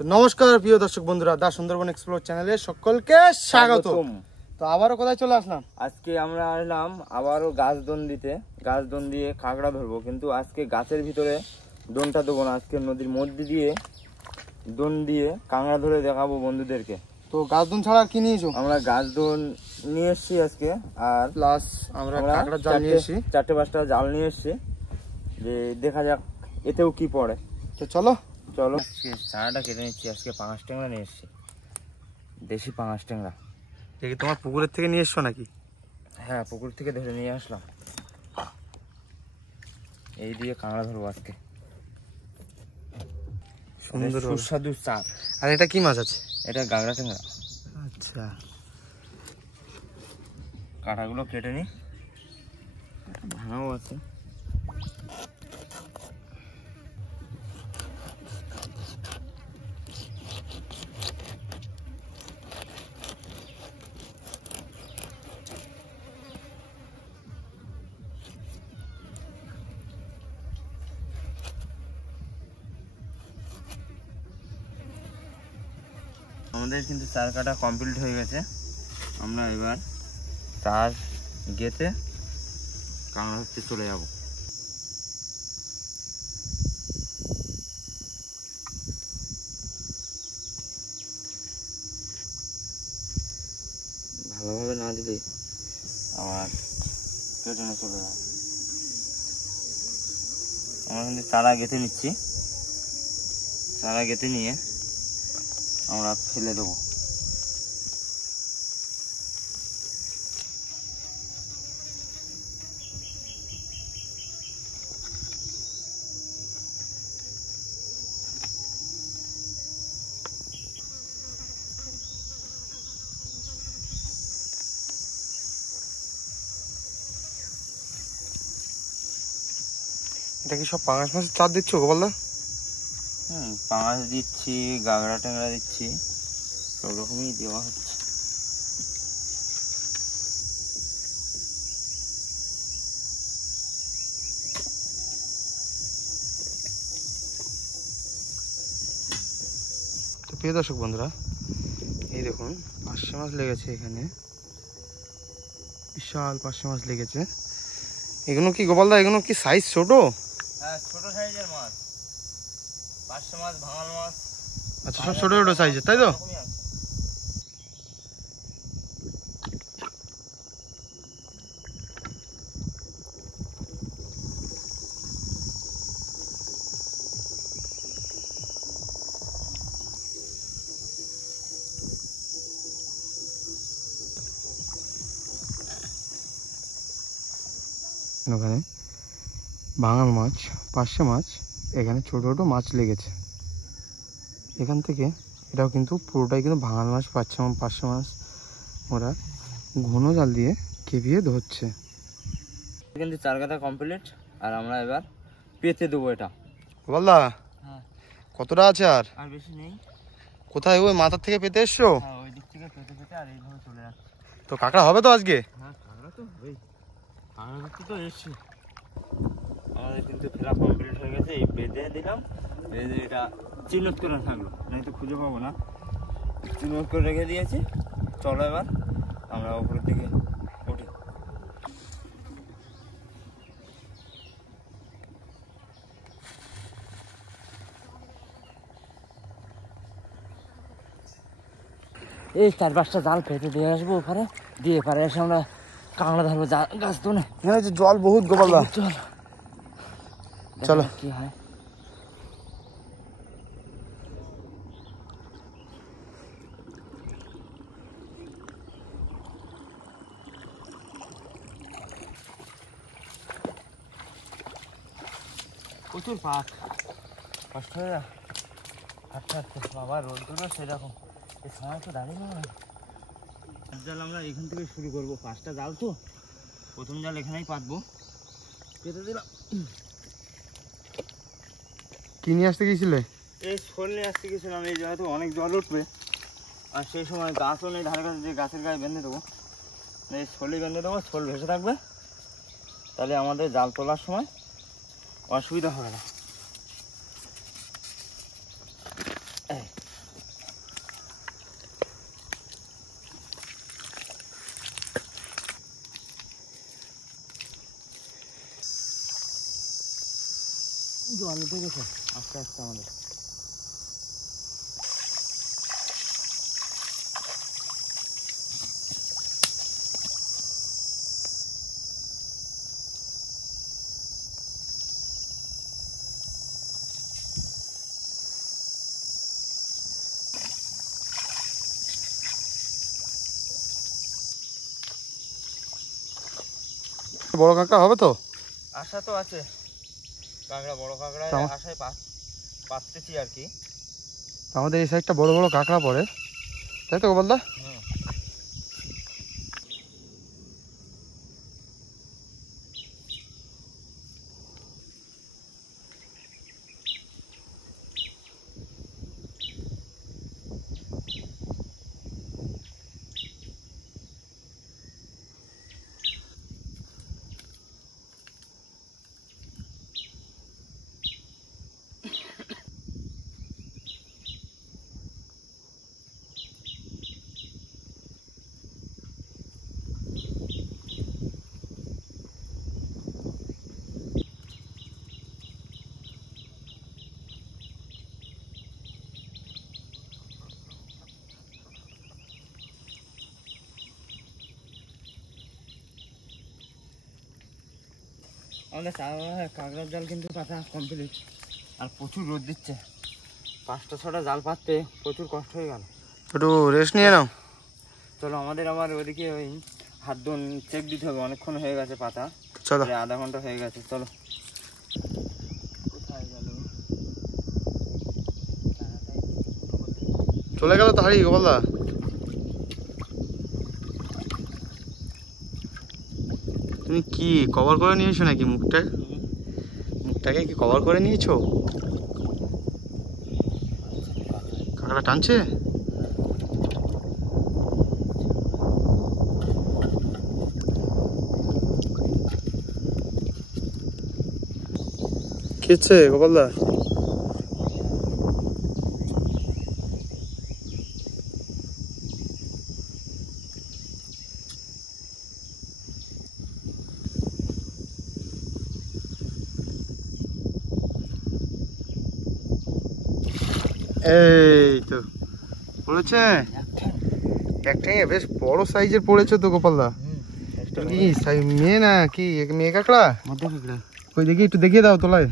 তো নমস্কার প্রিয় দর্শক বন্ধুরা, দা সুন্দরবন এক্সপ্লোর চ্যানেলে সকলকে স্বাগত। তো আবারও কোথায় চলে আসলাম? আজকে আমরা আসলাম আবারও গাছদন দিতে। গাছদন দিয়ে কাঁকড়া ধরবো, কিন্তু আজকে গাছের ভিতরে দনটা দেবো না, আজকে নদীর মধ্যে দিয়ে দন দিয়ে কাঁকড়া ধরে দেখাবো বন্ধুদেরকে। তো গাছদন ছাড়া আর কি নিয়েছো? আমরা গাছদন নিয়ে এসছি আজকে, আর প্লাস আমরা কাঁকড়ার জাল নিয়ে এসেছি, 4-5টা জাল নিয়ে এসছি, যে দেখা যাক এতেও কি পড়ে। তো চলো চলো চারাটা কেটে নিচ্ছি। আজকে পাঙাশ ট্যাংরা নিয়ে এসছি, দেশি পাঙাশ ট্যাংরা। দেখি তোমার পুকুরের থেকে নিয়ে এসছো নাকি? হ্যাঁ, পুকুর থেকে ধরে নিয়ে আসলাম। এই দিয়ে কাঁকড়া ধরবো আজকে, সুন্দর সুস্বাদু চার। আর এটা কি মাছ আছে? এটা গাগরা ট্যাংরা। আচ্ছা, কাঁটাগুলো কেটে নি, ভাঙাও আছে। আমাদের কিন্তু চার কাটা কমপ্লিট হয়ে গেছে। আমরা এবার তার গেতে কাঁকড়া ধরতে চলে যাব। ভালোভাবে না দিলে আবার কেটে নিয়ে চলে যাব। আমরা কিন্তু চারা গেঁথে নিচ্ছি। চারা গেঁথে নিয়ে আমরা ফেলে দেবো। এটা কি সব পাঙাশ মাছের চার দিচ্ছ গোপালদা? পাঙাশ দিচ্ছি, গাগরা ট্যাংরা দিচ্ছি, সব রকমই দেওয়া হচ্ছে। তো প্রিয় দর্শক বন্ধুরা, এই দেখুন পার্শে মাছ লেগেছে এখানে, বিশাল পার্শে মাছ লেগেছে। এগুলো কি গোপালদা, এগুলো কি সাইজ ছোট? হ্যাঁ, ছোট সাইজের মাছ, পার্শে মাছ, ভাঙাল মাছ। আচ্ছা, সব ছোট ছোট সাইজের, তাই তো? ওখানে ভাঙাল মাছ, পার্শে মাছ, এখানে ছোট ছোট মাছ লেগেছে। এখান থেকে এটাও কিন্তু পুরোটাই কিন্তু ভাঙাল মাছ, পার্শে মাছ ওরা ঘন জাল দিয়ে কেবিয়ে ধরছে। কিন্তু চার কাটা কমপ্লিট, আর আমরা এবার পেতে দেবো এটা। গোপালদা, হ্যাঁ, কতটা আছে? আর বেশি নেই। কোথায় ওই মাথার থেকে পেতে এসছো? হ্যাঁ, ওই দিক থেকে পেতে পেতে আর এইভাবে চলে যাচ্ছে। তো কাঁকড়া হবে তো আজকে? হ্যাঁ, কাঁকড়া তো হবেই, কাঁকড়া ধরতে তো এসছি। আমাদের কিন্তু ফেরা কমপ্লিট হয়ে গেছে। এই বেঁধে দিলাম, বেঁধে এটা চিহ্নিত করে থাকলো, নাই তো খুঁজে পাবো না। চিহ্নিত করে রেখে দিয়েছি। চলো এবার আমরা উপরের দিকে উঠি। এই 4-5টা জাল পেতে দিয়ে আসবো ওখানে, দিয়ে পারে এসে আমরা কাঁকড়া ধরবো। গাছ তো না, এখানে যে জল বহুত গোপালদা। চল চলো কি হয়। প্রচুর পাক, কষ্ট হয়ে যায় হাঁটতে হাঁটতে। বাবা রোদ দূর সেরকম, এই সময় তো দাঁড়িয়ে নেই। জাল আমরা এখান থেকে শুরু করবো। 5টা জাল তো, প্রথম জাল এখানেই পাতবো। পেতে দিলাম। কি নিয়ে আসতে গিয়েছিলে? এই শোল নিয়ে আসতে গেছিলাম। এই জায়গায় তো অনেক জল উঠবে, আর সেই সময় গাছও নেই ধারে কাছে, যে গাছের গায়ে বেঁধে দেবো। এই শোলই বেঁধে দেবো, শোল ভেসে থাকবে, তাহলে আমাদের জাল তোলার সময় অসুবিধা হবে না। জল উঠে গেছে আস্তে আস্তে আমাদের। বড় কাঁকড়া হবে তো? আশা তো আছে, কাঁকড়া বড় কাঁকড়া আশায় পাচ্ছি আর কি। আমাদের এই সাইডটা বড় বড় কাঁকড়া পড়ে, তাই তো গোপালদা? আমাদের কাঁকড়ার জাল কিন্তু পাতা কমপ্লিট, আর প্রচুর রোদ দিচ্ছে। 5টা 6টা জাল পাততে প্রচুর কষ্ট হয়ে গেল। একটু রেস্ট নিয়ে নাও। চলো আমাদের আবার ওদিকে ওই হাত ধোন চেক দিতে হবে, অনেকক্ষণ হয়ে গেছে পাতা, চলো আধা ঘন্টা হয়ে গেছে। চলো কোথায় গেল? চলে গেল তো হারিয়ে গোপালদা। তুমি কি কভার করে নিয়েছো নাকি মুখটাকে কি কভার করে নিয়েছো? কাঁকড়া টানছে? কি হচ্ছে গোপালদা? এই তো পড়েছে একটা, বেশ বড় সাইজের পড়েছে তো গোপালদা। কি মেয়ে না কি মেয়ে কাঁকড়া? ওই দেখি একটু দেখিয়ে দাও তোলায়।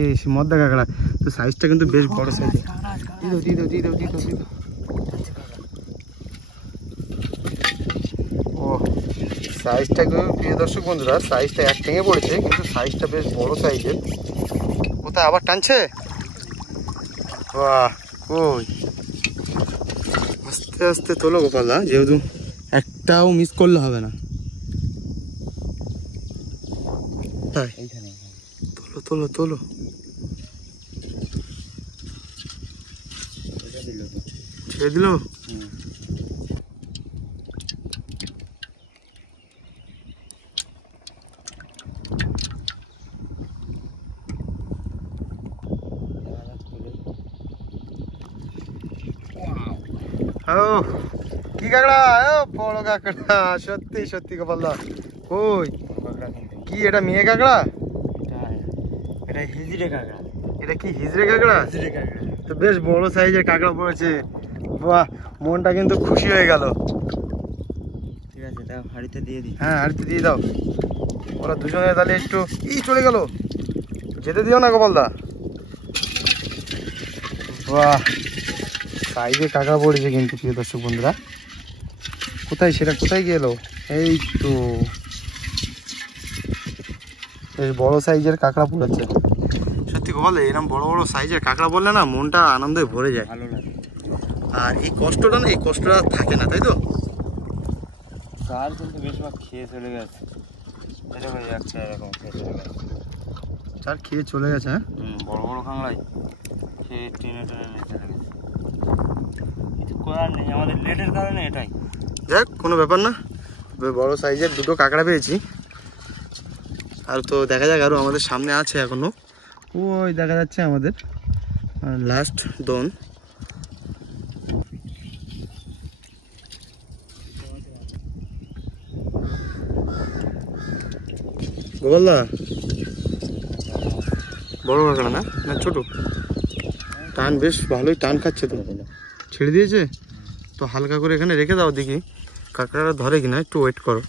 এই মদ্দা কাঁকড়া তো, সাইজটা কিন্তু বেশ বড় সাইজের। দিয়ে দাও। ও সাইজটা প্রিয় দর্শক বন্ধুরা, সাইজটা এক ঠেঙে পড়েছে কিন্তু সাইজটা বেশ বড় সাইজের। কোথায় আবার টানছে? বাহ, ওই আস্তে আস্তে তোলো গোপালদা, যেহেতু একটাও মিস করলে হবে না। তাই তোলো ছেড়ে দিল। ও কি কাঁকড়া? বড় কাঁকড়া, সত্যি গোপালদা। কই কি এটা মেয়ে কাঁকড়া? এটা হিজড়ে কাঁকড়া। এটা কি হিজড়ে কাঁকড়া? তো বেশ বড় সাইজের কাঁকড়া পড়েছে। বাহ, মনটা কিন্তু খুশি হয়ে গেল। ঠিক আছে, দাও হাঁড়িতে দিয়ে দিই। হ্যাঁ হাঁড়িতে দিয়ে দাও। ওরা দুজনে তাহলে একটু চলে গেল, যেতে দিও না গোপালদা। বাহ, সাইজের কাঁকড়া পড়েছে কিন্তু প্রিয় দর্শক বন্ধুরা। কোথায় গেল? এই তো বেশ বড় সাইজের কাঁকড়া পড়েছে। সত্যি গোপালদা, এরকম বড় বড় সাইজের কাঁকড়া বললে না মনটা আনন্দে ভরে যায়, ভালো লাগে। আর এই কষ্টটা থাকে না, তাই তো? কার কিন্তু বেশিরভাগ খেয়ে চলে গেছে, এরকম এরকম খেয়ে চলে গেছে। চার খেয়ে চলে গেছে। হ্যাঁ বড় বড় কাঁকড়াই খেয়ে টেনে নিয়ে চলে গেছে। কিছু করার নেই, আমাদের লেটের কারণে এটাই। যাক, কোনো ব্যাপার না। বড় সাইজের দুটো কাঁকড়া পেয়েছি, আর তো দেখা যাক, আরো আমাদের সামনে আছে এখনো। ওই দেখা যাচ্ছে আমাদের লাস্ট দন। গোপালদা বড় কাঁকড়া না, না ছোট? টান বেশ ভালোই টান খাচ্ছে তো। ছেড়ে দিয়েছে তো, হালকা করে এখানে রেখে দাও, দেখি কাঁকড়াটা ধরে কিনা, একটু ওয়েট করো।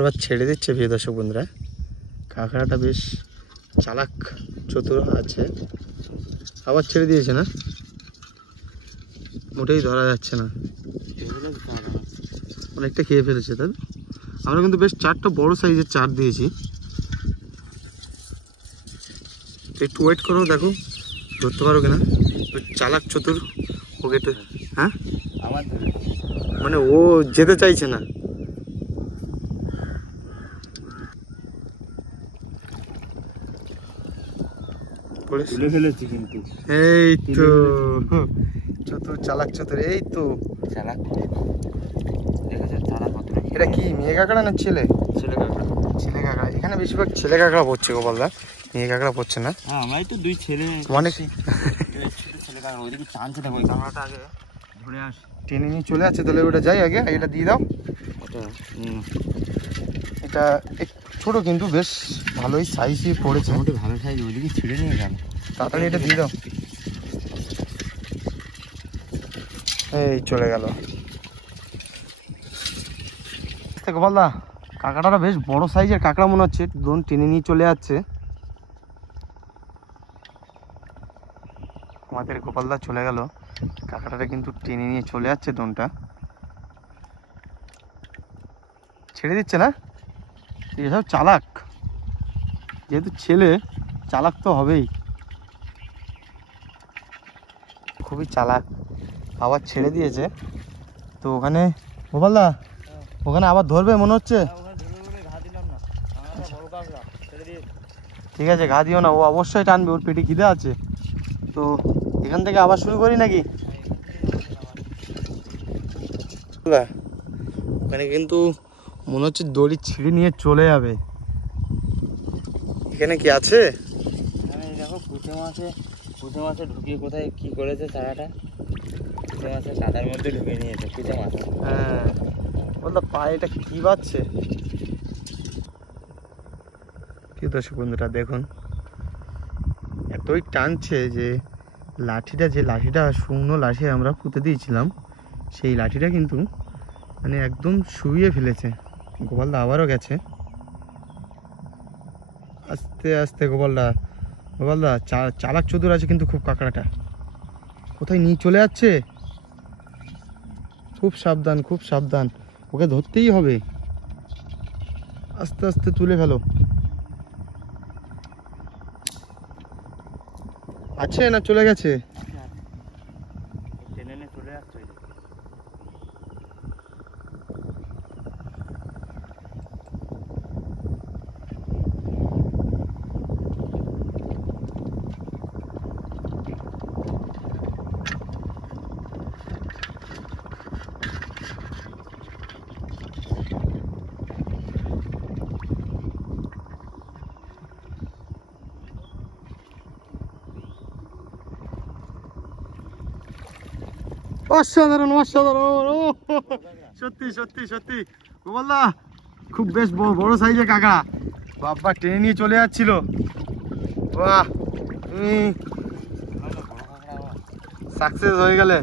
এবার ছেড়ে দিচ্ছে প্রিয় দর্শক বন্ধুরা। কাঁকড়াটা বেশ চালাক চতুর আছে, আবার ছেড়ে দিয়েছে না, মোটেই ধরা যাচ্ছে না, অনেকটা খেয়ে ফেলেছে। তাই আমরা কিন্তু বেশ চারটা বড় সাইজের চার দিয়েছি। একটু ওয়েট করো, দেখো ধরতে পারো কিনা। চালাক চতুর ওকে তো, হ্যাঁ মানে ও যেতে চাইছে না। তুলে ফেলেছি কিন্তু, এই তো চতুর, চালাক চতুর, এই তো চালাক। এটা কি মেয়ে কাঁকড়া না ছেলে? ছেলে কাঁকড়া। ছেলে কাঁকড়া, এখানে বেশিরভাগ ছেলে কাঁকড়া পড়ছে গোপালদা, মেয়ে কাঁকড়া পড়ছে না। হ্যাঁ আমরাই তো দুই ছেলে, অনেক ছোট ছেলে কাঁকড়া। ওইদিকে টানছে, দেখো ওই কাঁকড়াটা আগে ধরে আসে, টেনে নিয়ে চলে যাচ্ছে। তাহলে ওটা যাই আগে, এটা দিয়ে দাও। ওটা এটা ছোট কিন্তু বেশ ভালোই সাইজই পড়েছে, মোটামুটি ভালো সাইজ। ওইদিকে ছিঁড়ে নিয়ে গেল, তাড়াতাড়ি এটা দিয়ে দাও। এই চলে গেল গোপালদা। কাঁকড়াটা বেশ বড় সাইজের কাঁকড়া মনে হচ্ছে, দোন টেনে নিয়ে চলে যাচ্ছে। আমাদের গোপালদা চলে গেল, কাঁকড়াটা কিন্তু টেনে নিয়ে চলে যাচ্ছে দোনটা, ছেড়ে দিচ্ছে না। এসব চালাক, যেহেতু ছেলে চালাক তো হবেই, খুবই চালাক। আবার ছেড়ে দিয়েছে তো ওখানে গোপালদা, ওখানে আবার ধরবে মনে হচ্ছে। ঠিক আছে, ঘা দিও না, ও অবশ্যই টানবে, ওর পেটে খিদে আছে। তো এখান থেকে আবার শুরু করি নাকি? ওখানে কিন্তু মনে হচ্ছে দড়ি ছিঁড়ে নিয়ে চলে যাবে। এখানে কি আছে? এখানে দেখো পুঁটে মাছে ঢুকিয়ে কোথায় কি করেছে চারাটা, পুঁটে মাছের কাদার মধ্যে ঢুকিয়ে নিয়েছে পুঁটে মাছ। হ্যাঁ বলতো পায়েটা কি বাচ্ছে। প্রিয় দর্শক বন্ধুরা দেখুন, এতই টানছে যে লাঠিটা শুকনো লাঠি আমরা পুঁতে দিয়েছিলাম, সেই লাঠিটা কিন্তু মানে একদম শুইয়ে ফেলেছে। গোপালদা আবারও গেছে, আস্তে আস্তে। গোপালদা চালাক চতুর আছে কিন্তু খুব কাঁকড়াটা, কোথায় নিয়ে চলে যাচ্ছে। খুব সাবধান, খুব সাবধান, ওকে ধরতেই হবে। আস্তে আস্তে তুলে ফেলো। আছে না চলে গেছে? টেনে নিয়ে চলে যাচ্ছে। অসাধারণ, অসাধারণ, সত্যি সত্যি সত্যি গোপালদা, খুব বেশ বড় সাইজের কাঁকড়া। বাবা টেনে নিয়ে চলে যাচ্ছিল। বাহ, তুমি সাকসেস হয়ে গেলে।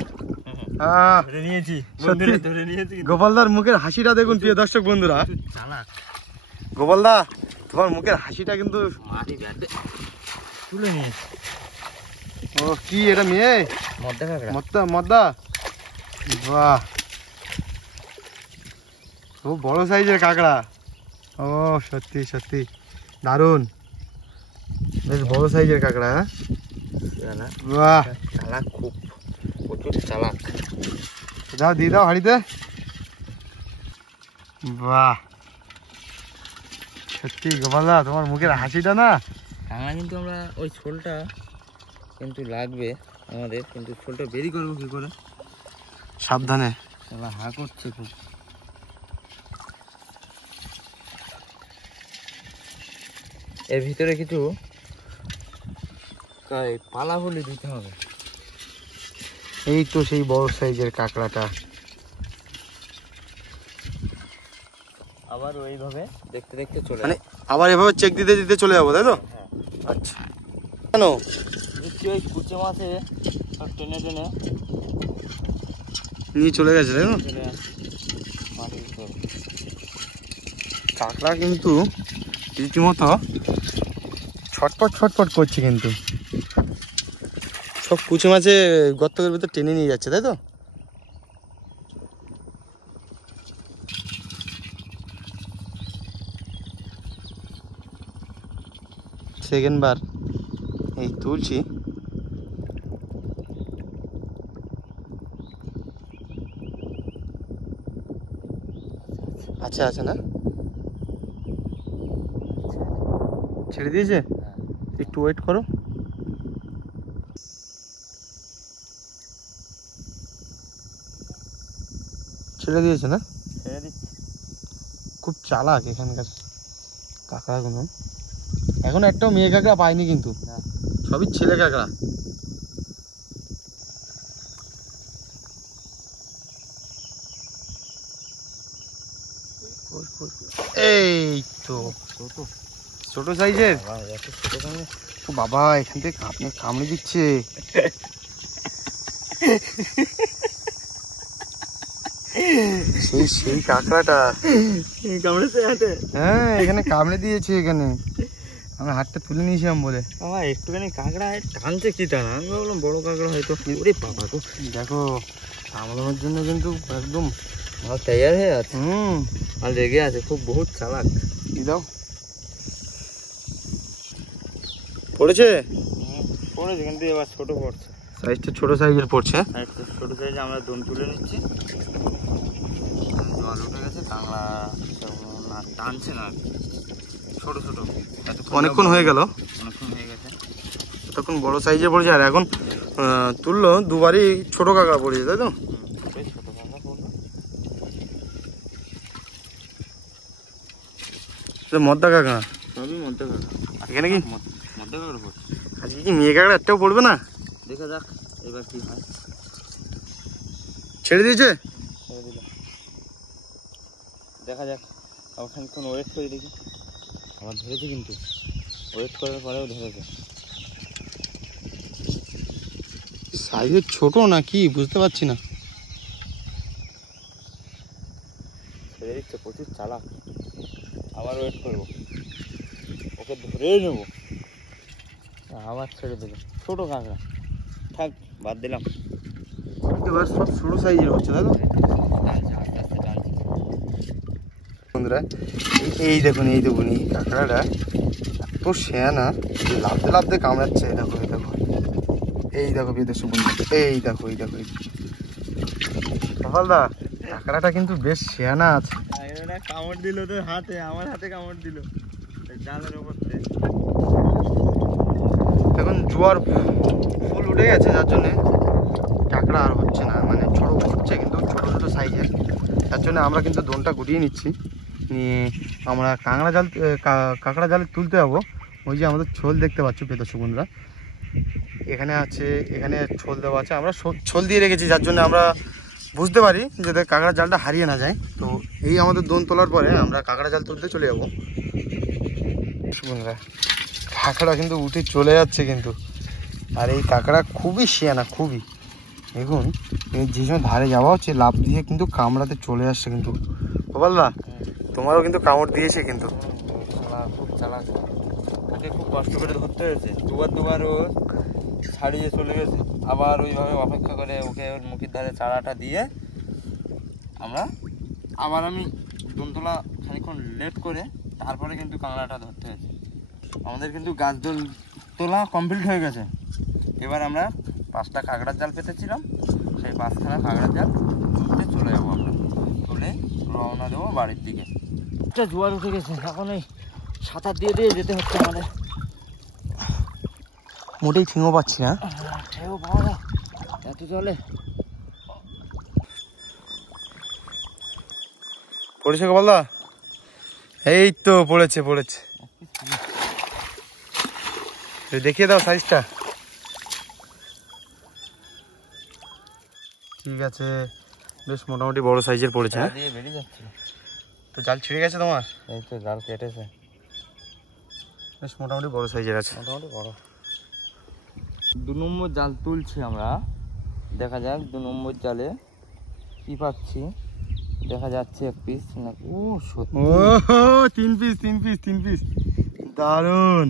গোপালদার মুখের হাসিটা দেখুন প্রিয় দর্শক বন্ধুরা। গোপালদা তোমার মুখের হাসিটা কিন্তু তুলে নিয়েছে। ও কি এটা মেয়ে? মদ্দা। বাহ, খুব বড় সাইজের কাঁকড়া। ও সত্যি সত্যি দারুণ, বেশ বড় সাইজের কাঁকড়া। হ্যাঁ বাহ, চালাক, খুব প্রচুর চালাক। যাও দিয়ে দাও হাঁড়িতে। বাহ, সত্যি গোপালদা তোমার মুখের হাসিটা না। কাঁকড়া কিন্তু আমরা ওই ছোলটা কিন্তু লাগবে আমাদের, কিন্তু ছোলটা বেরি করবো কি করে? সাবধানে। হা করছে খুব। এর ভিতরে কিছু পালা বলে দিতে হবে। এই তো সেই বড় সাইজের কাঁকড়াটা। আবার ওইভাবে দেখতে দেখতে চলে মানে আবার এভাবে চেক দিতে দিতে চলে যাবো তাই তো? হ্যাঁ আচ্ছা কেন দেখছি ওই কুচে মাছে সব টেনে টেনে নিয়ে চলে গেছে তাই তো? চলে আসছে মাটির ভিতরে। কাঁকড়া কিন্তু রীতিমতো ছটপট ছটপট করছে কিন্তু সব কুচে মাছে গর্তের ভিতর টেনে নিয়ে যাচ্ছে তাই তো? সেকেন্ড বার এই তুলছি। আচ্ছা আচ্ছা না ছেড়ে দিয়েছে, একটু ওয়েট করো। ছেড়ে দিয়েছে না? ছেড়ে দিচ্ছি। খুব চালাক এখানকার কাঁকড়াগুলো। এখন একটাও মেয়ে কাঁকড়া পাইনি কিন্তু, না সবই ছেলে কাঁকড়া। এই তো ছোট ছোট সাইজের। এত ছোট কাঁকড়া। ও বাবা এখান থেকে কামড়ে দিচ্ছে। সেই সেই কাঁকড়াটা কামড়েছে হাতে? হ্যাঁ এখানে কামড়ে দিয়েছে। এখানে আমি হাতটা তুলে নিয়েছিলাম বলে আমার একটুখানি কাঁকড়া টানছে কি টানা, আমি ভাবলাম বড় কাঁকড়া হয়তো। ওরে বাবা গো, দেখো সামলানোর জন্য কিন্তু একদম আমার তৈয়ার হয়ে আছে। হুম আর লেগে আছে, খুব বহুত চালাক। কি দাও পড়েছে, পড়েছে কিন্তু এবার ছোট পড়ছে। সাইজটা ছোট সাইজের পড়ছে। ছোট সাইজে আমরা দোন তুলে নিচ্ছি। জল উঠে গেছে, কাঁকড়া না টানছে না, ছোট ছোট। অনেকক্ষণ হয়ে গেল, অনেকক্ষণ হয়ে গেছে। তখন বড় সাইজে পড়েছে। আর এখন তুললো দুবারই ছোট কাঁকড়া পড়েছে তাই তো? বেশ ছোট কাঁকড়া পড়লো। মদ্দা কাঁকড়া সবই মধ্যে কাঁকড়া। এখানে কি মধ্যে কাঁকড়া পড়ছে। আজকে কি মেয়ে কাঁকড়া একটাও পড়বে না? দেখা যাক এবার কি হয়। ছেড়ে দিয়েছে। ছেড়ে দিলাম, দেখা যাক। আবার খানিকক্ষণ ওয়েট করে দেখি। আবার ধরেছে কিন্তু, ওয়েট করার পরেও ধরেছে। সাইজের ছোট না কি বুঝতে পারছি না। ছেড়ে দিচ্ছে, প্রচুর চালাক। আবার ওয়েট করবো, ওকে ধরেই নেবো। আবার ছেড়ে দিল, ছোট কাঁকড়া। থাক, বাদ দিলাম। এবার সব ছোট সাইজের হচ্ছে তাই তো? টানছে, আস্তে আস্তে টানছে। বন্ধুরা এই দেখুন এই দেখুন এই কাঁকড়াটা এত শেয়ানা যে লাফতে লাফতে কামড়াচ্ছে। এই দেখো এই দেখো এই দেখো বিদেশি বন্ধু, এই দেখো এই দেখো সফলদা কাঁকড়াটা কিন্তু বেশ শেয়ানা আছে। কামড় দিল তোর হাতে, আমার হাতে কামড় দিল জালের উপর থেকে। এখন জোয়ার ফুল উঠে গেছে, যার জন্যে কাঁকড়া আর হচ্ছে না, মানে ছোট হচ্ছে কিন্তু ছোট ছোট সাইজের। তার জন্য আমরা কিন্তু দোনটা গুটিয়ে নিচ্ছি, নিয়ে আমরা কাঁকড়া জালে তুলতে যাবো। ওই যে আমাদের ছোল দেখতে পাচ্ছ পেতর্শক বন্ধুরা, এখানে আছে, এখানে ছোল দেওয়া আছে। আমরা ছোল দিয়ে রেখেছি যার জন্য আমরা বুঝতে পারি যাতে কাঁকড়া জালটা হারিয়ে না যায়। তো এই আমাদের দোন তোলার পরে আমরা কাঁকড়া জাল তুলতে চলে যাবো। বন্ধুরা কাঁকড়া কিন্তু উঠে চলে যাচ্ছে কিন্তু, আর এই কাঁকড়া খুবই শিয়ানা, খুবই। দেখুন যে সময় ধারে যাওয়া হচ্ছে লাফ দিয়ে কিন্তু কামড়াতে চলে আসছে কিন্তু। গোপালদা তোমারও কিন্তু কামড় দিয়েছে কিন্তু। খুব চালাক, ওকে খুব কষ্ট করে ধরতে হয়েছে। দুবার ও ছাড়িয়ে চলে গেছে। আবার ওইভাবে অপেক্ষা করে ওকে ওর মুখের ধারে চারাটা দিয়ে আমি দোনতলা খানিকক্ষণ লেট করে তারপরে কিন্তু কাঁকড়াটা ধরতে হয়েছে। আমাদের কিন্তু গাছ দোল তোলা কমপ্লিট হয়ে গেছে। এবার আমরা 5টা কাঁকড়ার জাল পেতেছিলাম, সেই 5খানা কাঁকড়ার জাল তুলতে চলে যাবো। আমরা তুলে রওনা দেবো বাড়ির দিকে। একটা জোয়ার উঠে গেছে, এখন এই সাঁতার দিয়ে দিয়ে যেতে হচ্ছে আমাদের। মোটেই ঠিঙও পাচ্ছি না। ঠেও পাওয়া না এত জলে। পড়েছে গোপালদা? এই তো পড়েছে পড়েছে, দেখিয়ে দাও সাইজটা। ঠিক আছে, বেশ মোটামুটি বড় সাইজের পড়েছে। দিয়ে বেরিয়ে যাচ্ছে। তো জাল ছিঁড়ে গেছে তোমার? এই তো জাল কেটেছে, বেশ মোটামুটি বড় সাইজের আছে। মোটামুটি বড়। 2 নম্বর জাল তুলছি আমরা, দেখা যাক 2 নম্বর জালে কি পাচ্ছি। দেখা যাচ্ছে এক পিস না, ও সত্যি ও 3 পিস 3 পিস 3 পিস, দারুন।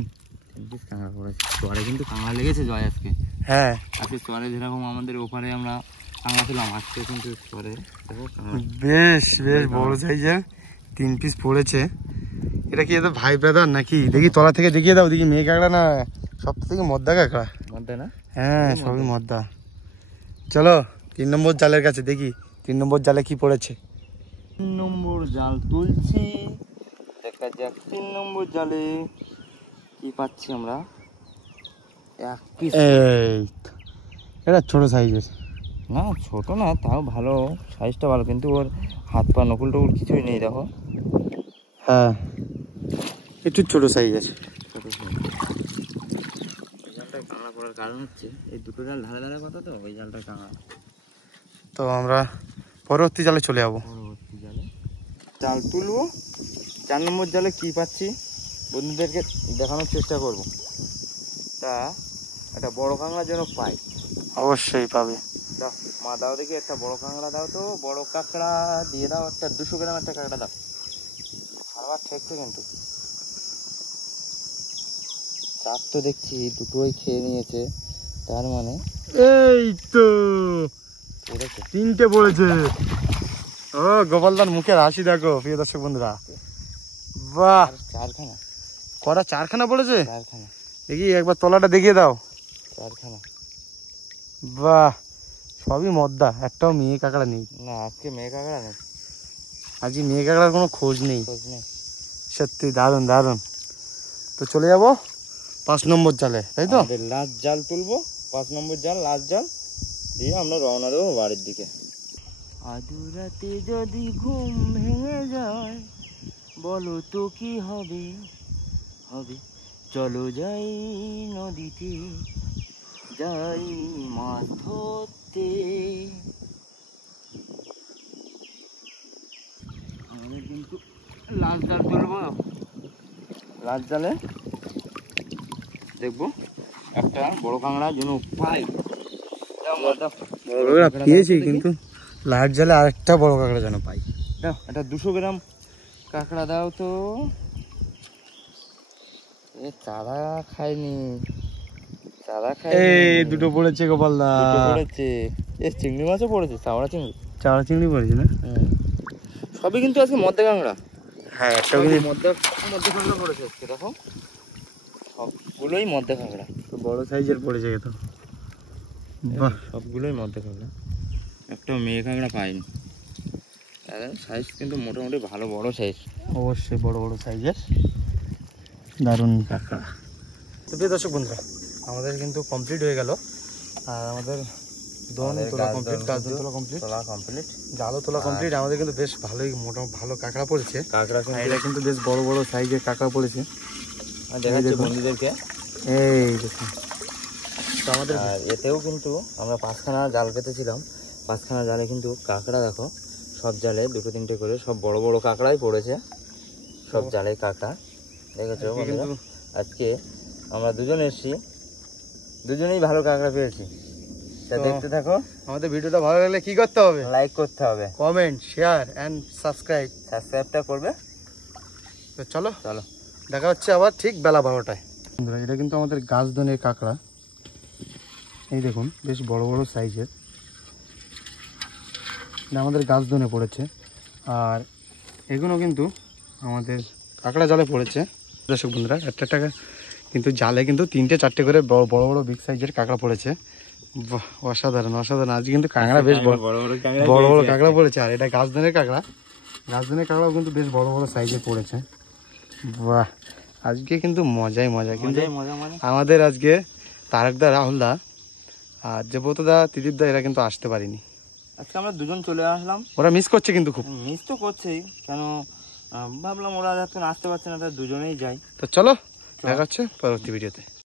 3 পিস কাঁকড়া পড়েছে। চরে কিন্তু কাঁকড়া লেগেছে জয় আজকে। হ্যাঁ আজকে চরে যেরকম আমাদের ওপারে আমরা কাঁকড়া ছিলাম, আজকে কিন্তু চরে দেখো কাঁকড়া। বেশ বেশ বড় সাইজের 3 পিস পড়েছে। এটা কি এত ভাই ব্রাদার নাকি? দেখি তলা থেকে দেখিয়ে দাও, দেখি মেয়ে কাঁকড়া না সব থেকে মদ্দা কাঁকড়া? মধ্যে না, হ্যাঁ সবই মদ্দা। চলো 3 নম্বর জালের কাছে দেখি 3 নম্বর জালে কি পড়েছে। 3 নম্বর জাল তুলছি, দেখা যাক 3 নম্বর জালে কি পাচ্ছি আমরা। এক পিস, এই তো, এটা ছোট সাইজের। না ছোট না, তাও ভালো সাইজটা ভালো, কিন্তু ওর হাত পা নকুল টকুল কিছুই নেই দেখো। হ্যাঁ একটু ছোট সাইজের। ছোট সাইজ। ওই জালটায় কাঁকড়া পড়ার কারণ হচ্ছে এই দুটো জাল ধারে ধারে কথা, তো ওই জালটায় কাঁকড়া। তো আমরা পরবর্তী জালে চলে যাবো। পরবর্তী জালে জাল তুলবো। 4 নম্বর জালে কি পাচ্ছি বন্ধুদেরকে দেখানোর চেষ্টা করব। তা একটা বড় কাঁকড়া যেন পাই। অবশ্যই পাবে। দাও মা, দাও দেখি একটা বড় কাঁকড়া দাও তো, বড় কাঁকড়া দিয়ে দাও একটা। 200 গ্রাম একটা কাঁকড়া দাও। খাবার ঠেকছে কিন্তু, চাপ তো দেখছি দুটোই খেয়ে নিয়েছে, তার মানে এই তো পড়েছে। 3টে পড়েছে। ও গোপালদার মুখের হাসি দেখো প্রিয় দর্শক বন্ধুরা। বাহ, আর 4খানা, কটা 4খানা পড়েছে? 4খানা, দেখি একবার তলাটা দেখিয়ে দাও। 4খানা। বাহ, সবই মদ্দা, একটাও মেয়ে কাঁকড়া নেই। না আজকে মেয়ে কাঁকড়া নেই, আজকে মেয়ে কাঁকড়ার কোনো খোঁজ নেই। খোঁজ নেই। সত্যি দারুণ দারুণ। তো চলে যাবো 5 নম্বর জালে, তাই তো? লাস্ট জাল তুলবো, 5 নম্বর জাল, লাস্ট জাল দিয়ে আমরা রওনা দেবো বাড়ির দিকে। আদুরাতে যদি ঘুম ভেঙে যায়, বলো তো কি হবে? হবে চলো যাই নদীতে, যাই মাছ ধরতে। আমাদের কিন্তু লাস্ট জাল তুলবো। লাস্ট জালে দেখবো একটা বড় কাঁকড়া যেন পাই। পেয়েছি, কিন্তু লাইট জালে আরেকটা বড় কাঁকড়া যেন পাই। দাও একটা 200 গ্রাম কাঁকড়া দাও তো। এ চারা খায়নি, চারা খায়নি। এই দুটো পড়েছে গোপালদা। দুটো পড়েছে। এ চিংড়ি মাছও পড়েছে, চাওড়া চিংড়ি। চারা চিংড়ি পড়েছে না? সবই কিন্তু আজকে মধ্যে কাঁকড়া। হ্যাঁ একটা মধ্যে মধ্যে কাঁকড়া পড়েছে আজকে দেখো, সবগুলোই মধ্যে কাঁকড়া। বড় সাইজের পড়েছে তো। বাহ, সবগুলোই মধ্যে কাঁকড়া, একটা মেয়ে কাঁকড়া পাইনি। সাইজ কিন্তু মোটামুটি ভালো বড় সাইজ। অবশ্যই বড় বড় সাইজের দারুণ কাঁকড়া। তো প্রিয় দর্শক বন্ধুরা, আমাদের কিন্তু কমপ্লিট হয়ে গেল। আর আমাদের দোন তোলা কমপ্লিট, গাছ তোলা কমপ্লিট, তোলা কমপ্লিট, জালও তোলা কমপ্লিট। আমাদের কিন্তু বেশ ভালোই মোটামুটি ভালো কাঁকড়া পড়েছে। কাঁকড়া আর এটা কিন্তু বেশ বড় বড় সাইজের কাঁকড়া পড়েছে। দেখাচ্ছি বন্ধুদেরকে। এই দেখুন, তো আমাদের আর এতেও কিন্তু আমরা 5খানা জাল পেতেছিলাম, 5খানা জালে কিন্তু কাঁকড়া দেখো, সব জালে 2-3টে করে সব বড় বড় কাঁকড়াই পড়েছে। সব জালে কাঁকড়া দেখেছো বন্ধুরা। আজকে আমরা দুজন এসেছি, দুজনেই ভালো কাঁকড়া পেয়েছি। তা দেখতে থাকো। আমাদের ভিডিওটা ভালো লাগলে কি করতে হবে? লাইক করতে হবে, কমেন্ট, শেয়ার এন্ড সাবস্ক্রাইব। সাবস্ক্রাইবটা করবে। তো চলো চলো, দেখা হচ্ছে আবার ঠিক বেলা 12টায়। বন্ধুরা এটা কিন্তু আমাদের গাছ ধনের কাঁকড়া। এই দেখুন বেশ বড় বড় সাইজের, আমাদের গাছ ধনে পড়েছে। আর এগুলো কিন্তু আমাদের কাঁকড়া জালে পড়েছে। দর্শক বন্ধুরা, একটা টাকা কিন্তু জালে কিন্তু 3-4টে করে বড় বড় বিগ সাইজের কাঁকড়া পড়েছে। বাহ, অসাধারণ অসাধারণ। আজকে কিন্তু কাঁকড়া বেশ বড় বড় কাঁকড়া পড়েছে। আর এটা গাছ ধনের কাঁকড়া, গাছ ধনের কাঁকড়াও কিন্তু বেশ বড় বড় সাইজের পড়েছে। বাহ, আজকে কিন্তু মজাই মজা। কিন্তু আমাদের আজকে তারকদা, রাহুলদা আর দেবব্রতদা, ত্রিদীপদা এরা কিন্তু আসতে পারিনি। আজকে আমরা দুজন চলে আসলাম। ওরা মিস করছে কিন্তু খুব। মিস তো করছেই, কেন ভাবলাম ওরা যখন আসতে পারছে না, তাই দুজনেই যাই। তো চলো দেখা হচ্ছে পরবর্তী ভিডিওতে।